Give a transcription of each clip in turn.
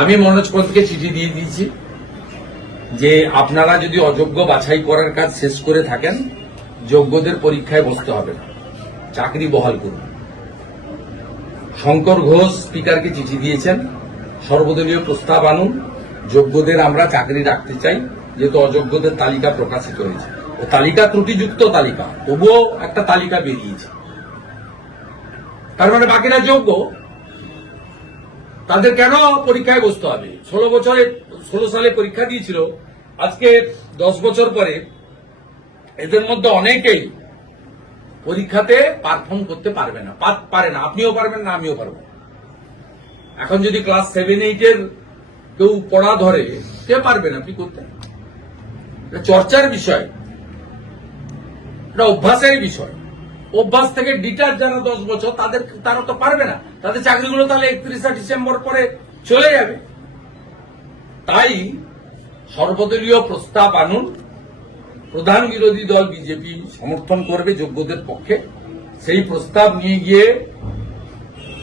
আমি মনোজ পন্তকে চিঠি দিয়ে দিয়েছি যে আপনারা যদি অযোগ্য বাছাই করার কাজ শেষ করে থাকেন, যোগ্যদের পরীক্ষায় বসতে হবে না, চাকরি বহাল করুন। শঙ্কর ঘোষ স্পিকারকে চিঠি দিয়েছেন, সর্বদলীয় প্রস্তাব আনুন, যোগ্যদের আমরা চাকরি রাখতে চাই, যেহেতু অযোগ্যদের তালিকা প্রকাশিত হয়েছে। ও তালিকা ত্রুটিযুক্ত তালিকা, তবুও একটা তালিকা বেরিয়েছে। তার মানে বাকিরা যোগ্য, তাদের কেন পরীক্ষায় বসতে হবে? 16 সালে পরীক্ষা দিয়েছিল, আজকে 10 বছর পরে এদের মধ্যে অনেকেই পরীক্ষাতে পারফর্ম করতে পারবে না, পারে না। আপনিও পারবেন না, আমিও পারবো। এখন যদি ক্লাস 7-8 এর কেউ পড়া ধরে, সে পারবে না কি করতে? এটা চর্চার বিষয়, এটা অভ্যাসের বিষয়। অভ্যাস থেকে ডিটার যারা 10 বছর, তারা তো পারবে না, তাদের চাকরিগুলো তাহলে 31শে ডিসেম্বর পরে চলে যাবে। তাই সর্বদলীয় প্রস্তাব আনুন, প্রধান বিরোধী দল বিজেপি সমর্থন করবে যোগ্যদের পক্ষে। সেই প্রস্তাব নিয়ে গিয়ে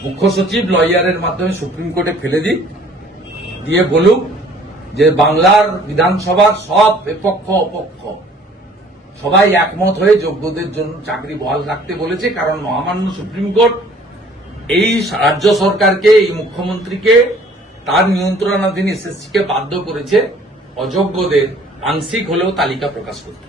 মুখ্য সচিব লয়ারের মাধ্যমে সুপ্রিম কোর্টে ফেলে দিক, দিয়ে বলুক যে বাংলার বিধানসভার সব বিপক্ষ অপক্ষ সবাই একমত হয়ে যোগ্যদের জন্য চাকরি বহাল রাখতে বলেছে। কারণ মহামান্য সুপ্রিম কোর্ট এই রাজ্য সরকারকে, এই মুখ্যমন্ত্রীকে, তার নিয়ন্ত্রণাধীন এসএসসি কে বাধ্য করেছে অযোগ্যদের আংশিক হলেও তালিকা প্রকাশ করতে।